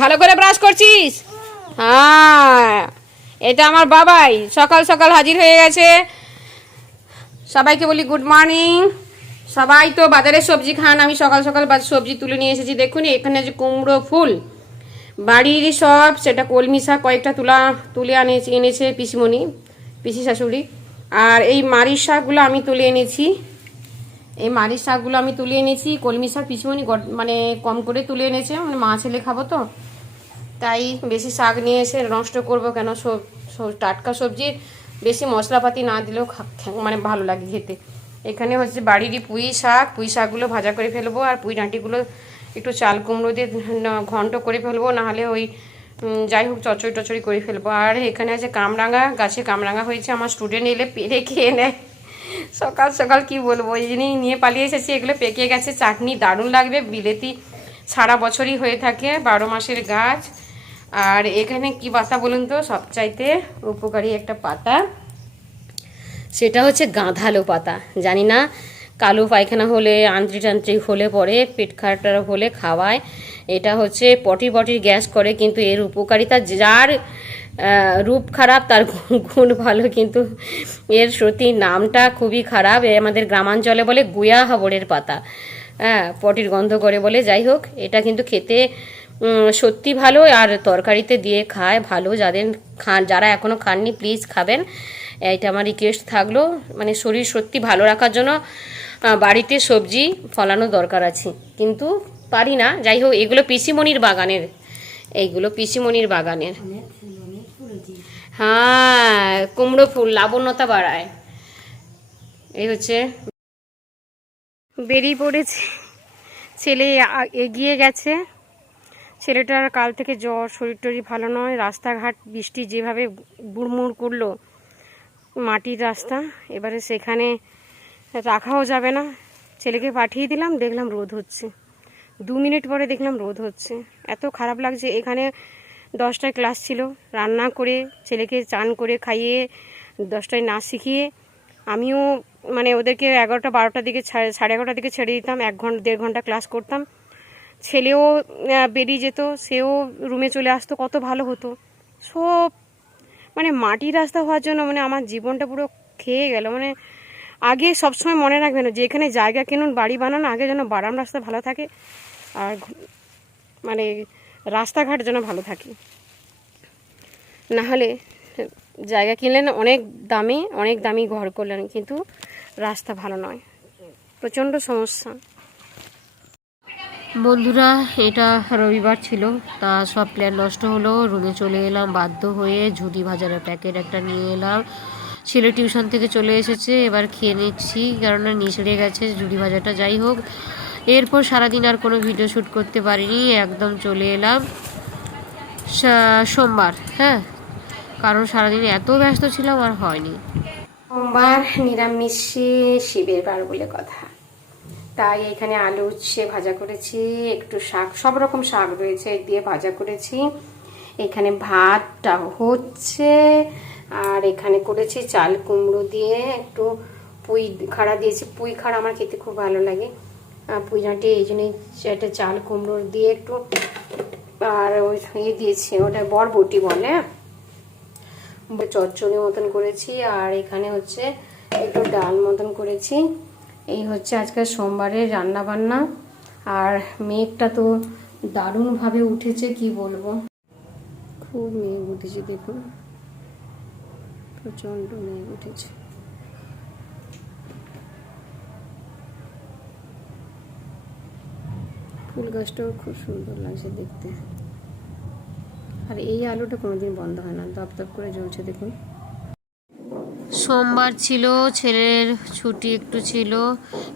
ভালো করে ব্রাশ করছিস? হ্যাঁ, এটা আমার বাবাই সকাল সকাল হাজির হয়ে গেছে। সবাইকে বলি গুড মর্নিং। সবাই তো বাজারে সবজি খান, আমি সকাল সকাল সবজি তুলে নিয়ে এসেছি। দেখুন এখানে যে কুমড়ো ফুল বাড়ির সব, সেটা কলমি শাক কয়েকটা তুলে এনেছে পিসিমণি, পিসি শাশুড়ি। আর এই মারির শাকগুলো আমি তুলে এনেছি, কলমি শাক পিসিমণি মানে কম করে তুলে এনেছে, মানে মা ছেলে খাবো তো, তাই বেশি শাক নিয়ে এসে নষ্ট করবো কেন। টাটকা সবজির বেশি মশলাপাতি না দিলেও মানে ভালো লাগে খেতে। এখানে হচ্ছে বাড়িরই পুঁই শাকগুলো ভাজা করে ফেলবো, আর পুঁই ডাঁটিগুলো একটু চাল কুমড়ো দিয়ে ঘন্ট করে ফেলবো, নাহলে ওই যাই হোক চচ্চড়ি করে ফেলবো। আর এখানে আছে কামরাঙা, গাছে কামরাঙা হয়েছে, আমার স্টুডেন্ট এলে পেরে খেয়ে নেয়। সকাল সকাল কি বলবো, এই জন্যই নিয়ে পালিয়ে এসেছি। এগুলো পেকে গেছে, চাটনি দারুণ লাগবে, বিলেতি সারা বছরই হয়ে থাকে, 12 মাসের গাছ। আর এখানে কি পাতা বলুন তো, সবচাইতে উপকারী একটা পাতা, সেটা হচ্ছে গাঁধালো পাতা। জানি না, কালো পায়খানা হলে, আন্ত্রিক হলে পরে, পেট খারাপ হলে খাওয়ায়। এটা হচ্ছে পটির গ্যাস করে, কিন্তু এর উপকারিতা, যার রূপ খারাপ তার গুণ ভালো, কিন্তু এর সত্যি নামটা খুবই খারাপ। আমাদের গ্রামাঞ্চলে বলে গুয়া হাবড়ের পাতা, হ্যাঁ, পটির গন্ধ করে বলে। যাই হোক, এটা কিন্তু খেতে সত্যি ভালো, আর তরকারিতে দিয়ে খায় ভালো। যারা এখনও খাননি প্লিজ খাবেন, এটা আমার রিকোয়েস্ট থাকলো। মানে শরীর সত্যি ভালো রাখার জন্য বাড়িতে সবজি ফলানো দরকার আছে, কিন্তু পারি না। যাই হোক, এগুলো পিসিমণির বাগানের, হ্যাঁ, কুমড়ো ফুল লাবণ্যতা বাড়ায়। এই হচ্ছে, বেরিয়ে পড়েছে, ছেলে এগিয়ে গেছে। ছেলেটার কাল থেকে জ্বর, শরীর টরীর ভালো নয়। রাস্তাঘাট বৃষ্টি যেভাবে বুড়মুড় করলো, মাটির রাস্তা, এবারে সেখানে রাখাও যাবে না। ছেলেকে পাঠিয়ে দিলাম, দেখলাম রোদ হচ্ছে। 2 মিনিট পরে দেখলাম রোদ হচ্ছে। এত খারাপ লাগছে। এখানে 10টায় ক্লাস ছিল, রান্না করে ছেলেকে চান করে খাইয়ে 10টায় নাচ শিখিয়ে আমিও মানে ওদেরকে 11টা 12টার দিকে 11:30টার দিকে ছেড়ে দিতাম। 1-1.5 ঘন্টা ক্লাস করতাম। ছেলেও বেরিয়ে যেত, সেও রুমে চলে আসতো, কত ভালো হতো। সব মানে মাটির রাস্তা হওয়ার জন্য মানে আমার জীবনটা পুরো খেয়ে গেল। মানে আগে সবসময় মনে রাখবেন, যে এখানে জায়গা কিনুন, বাড়ি বানান, আগে যেন বারাম রাস্তা ভালো থাকে, আর মানে রাস্তাঘাট যেন ভালো থাকে। নাহলে জায়গা কিনলেন অনেক দামি ঘর করলেন, কিন্তু রাস্তা ভালো নয়, প্রচণ্ড সমস্যা। বন্ধুরা, এটা রবিবার ছিল, তা সব প্ল্যান নষ্ট হলো। রুমে চলে এলাম বাধ্য হয়ে, ঝুড়ি ভাজার প্যাকেট একটা নিয়ে এলাম। ছেলে টিউশন থেকে চলে এসেছে, এবার খেয়ে নিচ্ছি, কেননা নিচড়ে গেছে ঝুড়ি ভাজাটা। যাই হোক, এরপর সারাদিন আর কোনো ভিডিও শ্যুট করতে পারিনি, একদম চলে এলাম সোমবার, হ্যাঁ, কারণ সারাদিন এত ব্যস্ত ছিলাম আর হয়নি। সোমবার নিরামিষ, শিবের বার বলে কথা, তাই এখানে আলু উচ্ছে ভাজা করেছি, একটু শাক, সব রকম শাক রয়েছে দিয়ে ভাজা করেছি। এখানে ভাতটা হচ্ছে, আর এখানে করেছি চাল কুমড়ো দিয়ে একটু পুঁই খাড়া দিয়েছি। পুঁই খাড়া আমার খেতে খুব ভালো লাগে, পুঁই ডাঁটি, এই জন্যই একটা চাল কুমড়ো দিয়ে একটু, আর ওই দিয়েছি, ওটা বরবটি বলে, চচ্চড়ি মতন করেছি। আর এখানে হচ্ছে একটু ডাল মতন করেছি। এই হচ্ছে আজকের সোমবারের রান্না বান্না। আর মেঘটা তো দারুণভাবে উঠেছে, কি বলবো, খুব মেঘ উঠেছে, দেখুন প্রচণ্ড মেঘ উঠেছে। ফুল গাছটাও খুব সুন্দর লাগছে দেখতে। আর এই আলোটা কোনোদিন বন্ধ হয় না, দপ দপ করে জ্বলছে, দেখুন। সোমবার ছিল, ছেলের ছুটি একটু ছিল,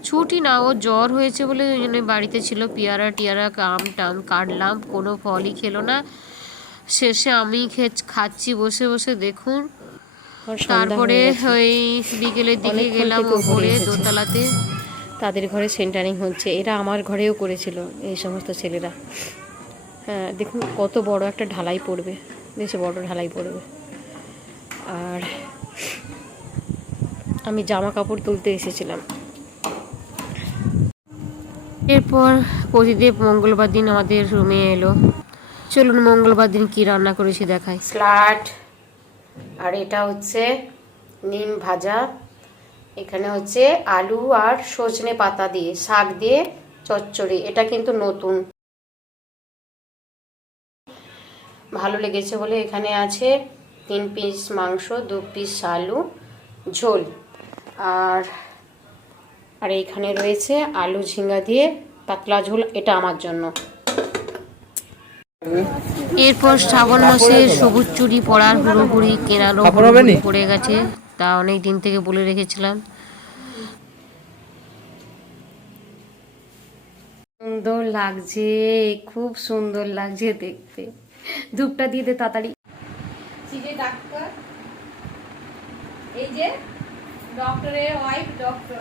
ছুটি না, ও জ্বর হয়েছে বলে ওই জন্য বাড়িতে ছিল। টিয়ারা আম টাম কাটলাম, কোনো ফলই খেলো না। শেষে আমি খাচ্ছি বসে বসে, দেখুন। তারপরে ওই বিকেলের দিকে গেলাম ওপরে দোতলাতে, তাদের ঘরে সেন্টারিং হচ্ছে। এরা আমার ঘরেও করেছিল, এই সমস্ত ছেলেরা। হ্যাঁ, দেখুন কত বড় একটা ঢালাই পড়বে, বেশ বড় ঢালাই পড়বে। আর আমি জামা কাপড় তুলতে এসেছিলাম। এরপর প্রতিদেব মঙ্গলবার দিন আমাদের রুমে এলো, চলুন মঙ্গলবার দিন কি রান্না করেছি দেখাই। স্যালাড, আর এটা হচ্ছে নিম ভাজা, এখানে হচ্ছে আলু আর সজনে পাতা দিয়ে শাক দিয়ে চচ্চড়ি। এটা কিন্তু নতুন, ভালো লেগেছে বলে এখানে আছে 3 পিস মাংস, 2 পিস আলু ঝোল, আর আর এইখানে রয়েছে আলু ঝিঙ্গা দিয়ে পাতলা ঝোল, এটা আমার জন্য। এরপর শ্রাবণ মাসের সবুজ চুড়ি পরার পুরোপুরি কেনারও পড়ে গেছে, তা অনেক দিন থেকে বলে রেখেছিলাম। সুন্দর লাগছে, খুব সুন্দর লাগছে দেখতে। ধূপটা দিয়ে দে তাড়াতাড়ি। ডাক্তার, এই যে ডক্টরের ওয়াইফ ডক্টর।